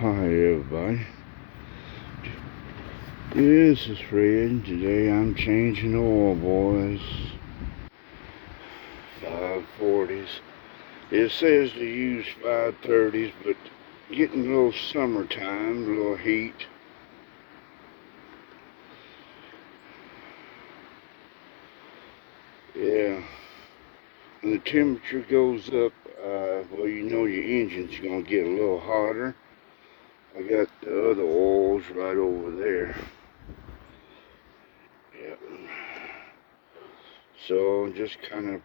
Hi everybody, this is Fred. Today I'm changing oil, boys. 540s. It says to use 530s, but getting a little summertime, a little heat. Yeah, when the temperature goes up, well, you know your engine's gonna get a little hotter. I got the other oils right over there. Yep. So just kind of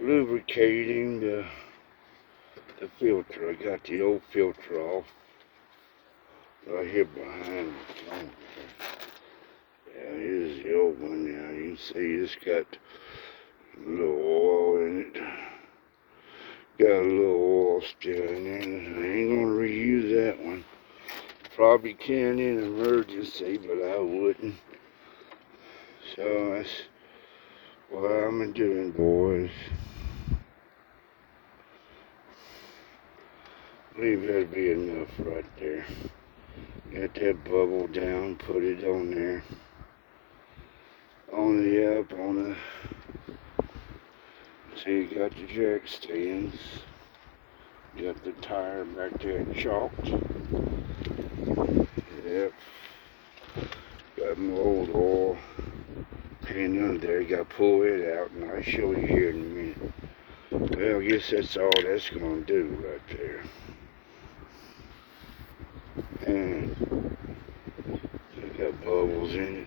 lubricating the filter. I got the old filter off right here behind the phone. Yeah, here's the old one now. You can see it's got a little oil in it. Got a little oil still in there. I ain't gonna reuse that one. Probably can in emergency, but I wouldn't. So that's what I'm doing, boys. I believe that'd be enough right there. Got that bubble down, put it on there. On the up, on the, see, you got the jack stands. Got the tire back there chalked. Yep. Got my old oil pan under there. You gotta pull it out, and I'll show you here in a minute. Well, I guess that's all that's gonna do right there. And I got bubbles in it.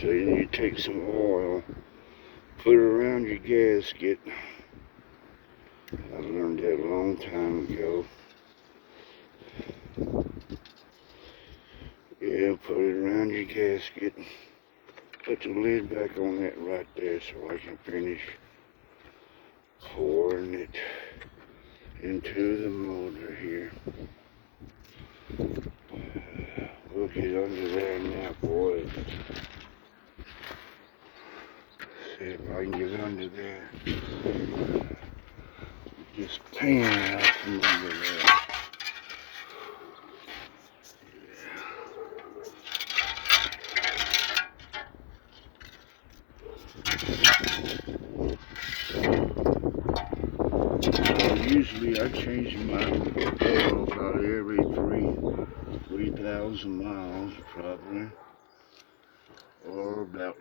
So you take some oil, put it around your gasket. I learned that a long time ago. Yeah, put it around your gasket. Put the lid back on that right there so I can finish pouring it into the motor here. We'll get under there now, boys. See if I can get under there. Just pan out from under there. Usually I change my oil about every 3,000 miles probably. Or about,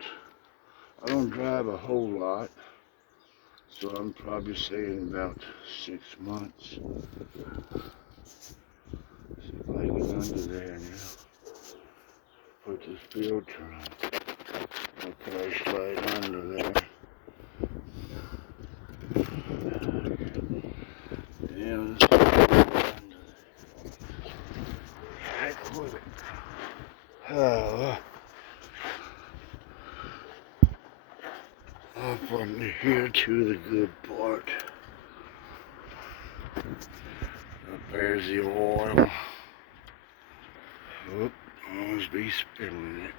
I don't drive a whole lot, so I'm probably saying about 6 months. See if I get under there now. Put this filter on. My flashlight under there. And heck with it. Up on here to the good part. Up there's the oil. Oop, almost be spilling it.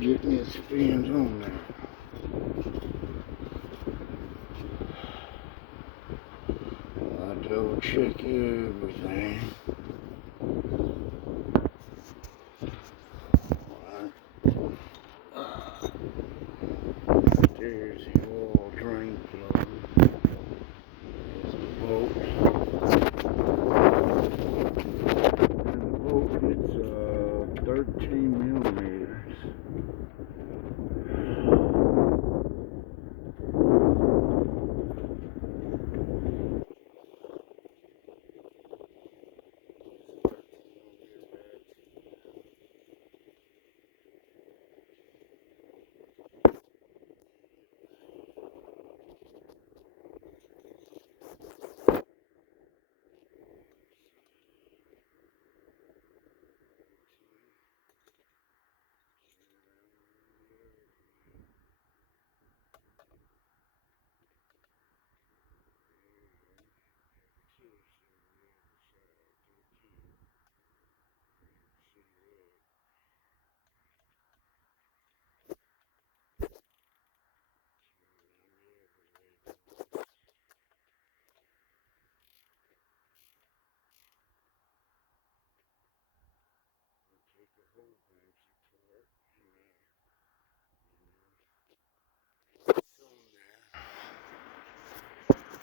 Getting its fins on there. I double check everything. There's the oil drain plug. There's the bolt. And the bolt is 13 millimeters.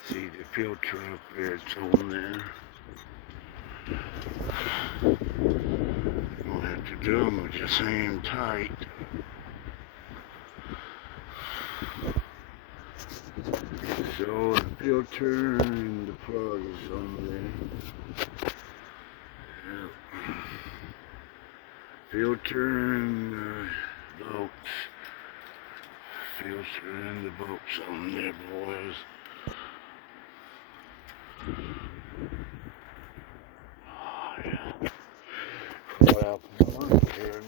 See the filter up there, it's on there. Don't have to do them with your hand tight. So the filter and the plug is on there. Yep. Filter and the bolts. Filter and the bolts on there, boys. Oh, yeah. Pull out the one here now.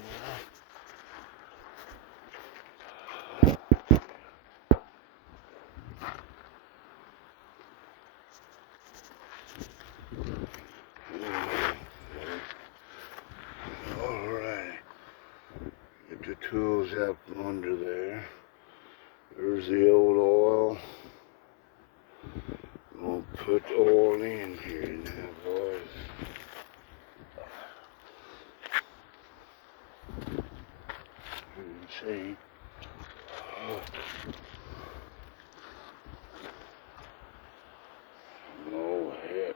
Alright. Get the tools out from under there. There's the old oil. We'll put oil in here now, boys. You can see. Oh, heck.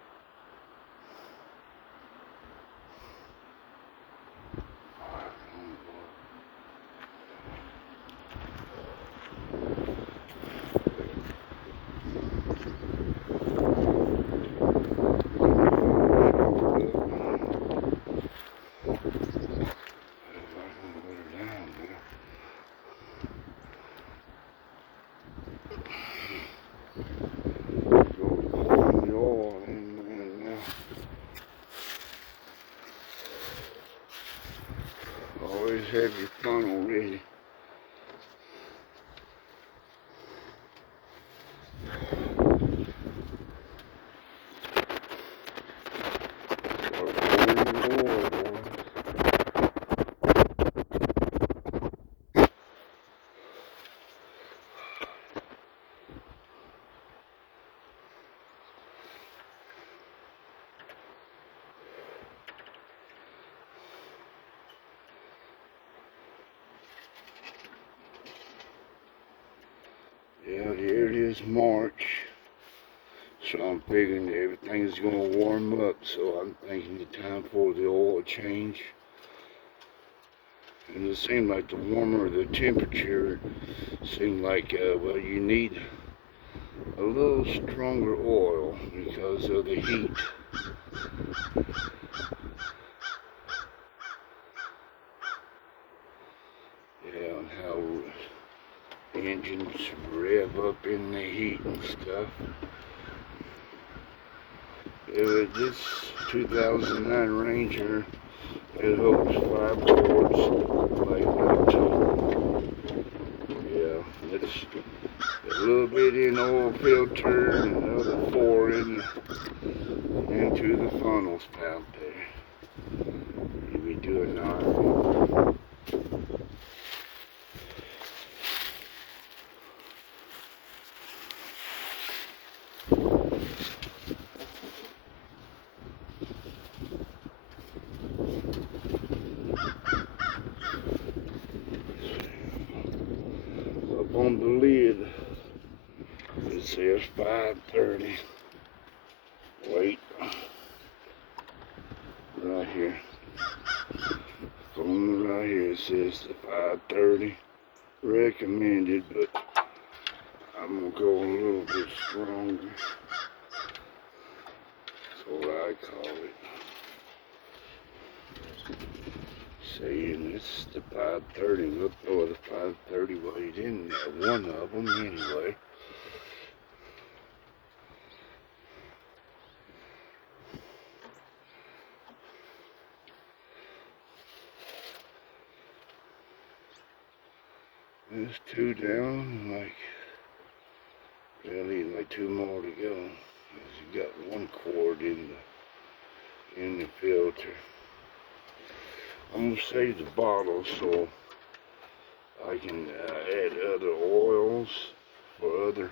Always have your funnel ready. Yeah, here it is, March. So I'm figuring everything's going to warm up. So I'm thinking the time for the oil change. And it seemed like the warmer the temperature, seemed like, well, you need a little stronger oil because of the heat. Yeah, how engines rev up in the heat and stuff. This 2009 Ranger, it holds 5 cords like that. Yeah, it's a little bit in oil filter and another 4 into the funnel spout there. You be doing that. On the lid, it says 530. Wait, right here. On right here it says the 530 recommended, but I'm gonna go a little bit stronger. That's what I call it. Saying it's the 530. Look for the 530. Well, he didn't have one of them anyway. There's 2 down, barely like 2 more to go. You got 1 cord in the filter. I'm gonna save the bottle so I can add other oils for other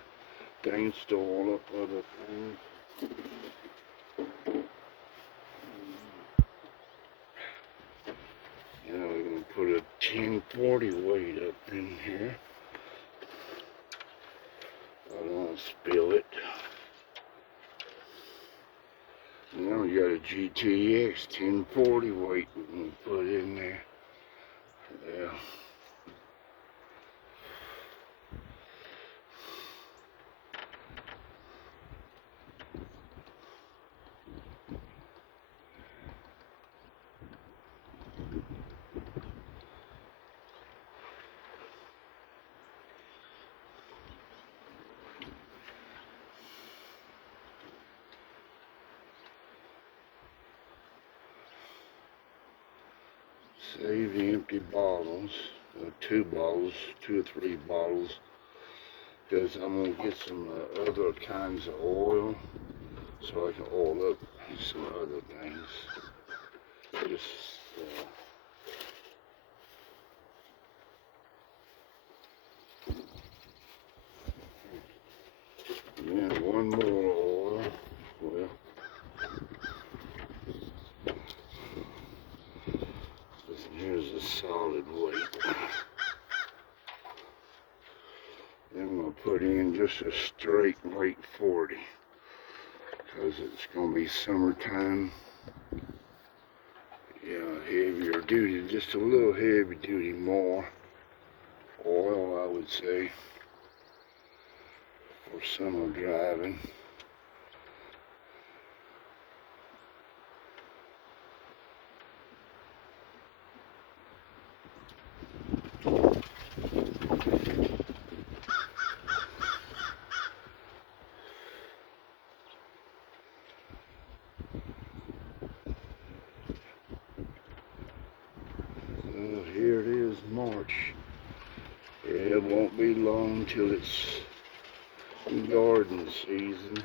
things to oil up other things. You know, 1040 weight up in here. I don't want to spill it. Now we got a GTX 1040 weight we can put in there. Yeah. Save the empty bottles, 2 bottles, 2 or 3 bottles, because I'm going to get some other kinds of oil so I can oil up some other things. Just, yeah, one more oil. Well, here's a solid weight. Then I'm going to put in just a straight weight 40 because it's going to be summertime. Yeah, heavier duty, just a little heavy duty more oil, I would say, for summer driving. Well, here it is, March. Yeah, it won't be long till it's garden season.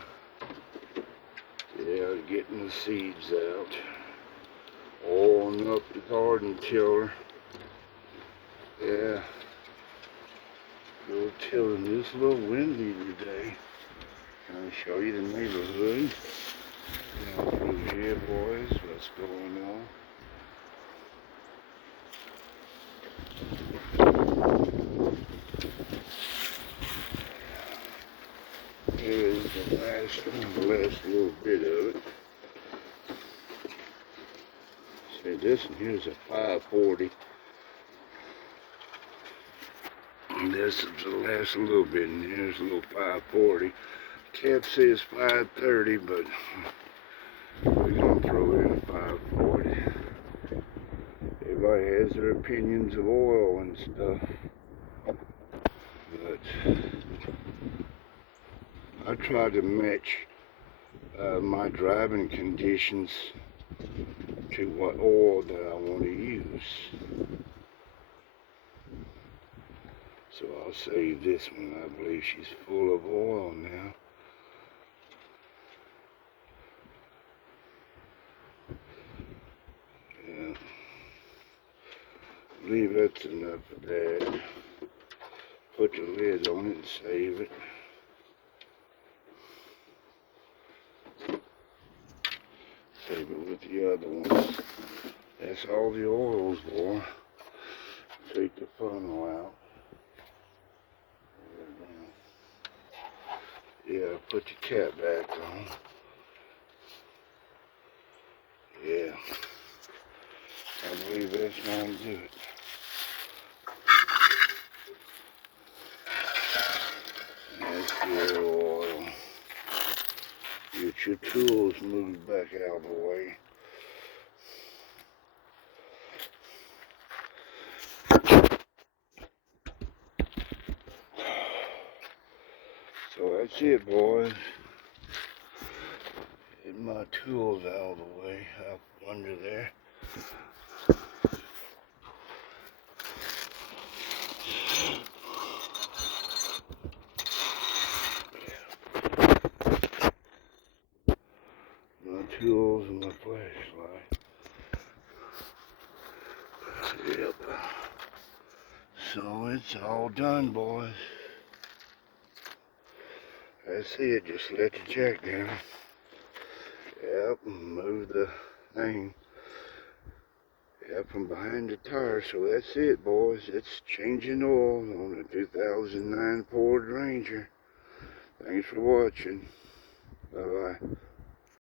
Yeah, getting the seeds out. Oiling up the garden tiller. Yeah. Go tilling. It's a little windy today. Can I show you the neighborhood? Down through here, boys, what's going on? Here's the last little bit of it. See, this one here's a 540. And this is the last little bit, and here's a little 540. Cap says 530, but we're gonna throw in a 540. Everybody has their opinions of oil and stuff, but I try to match my driving conditions to what oil that I want to use. So I'll save this one. I believe she's full of oil now. Yeah. I believe that's enough of that. Put the lid on it and save it. Save it with the other ones. That's all the oil's for. Take the funnel out. Yeah, put the cap back on. Yeah. I believe that's gonna do it. That's the oil. Get your tools moved back out of the way. So that's it, boys. Get my tools out of the way, up under there. My tools and my flashlight. Yep. So it's all done, boys. That's it, just let the jack down. Yep, move the thing. Yeah, from behind the tire. So that's it, boys. It's changing oil on the 2009 Ford Ranger. Thanks for watching. Bye-bye.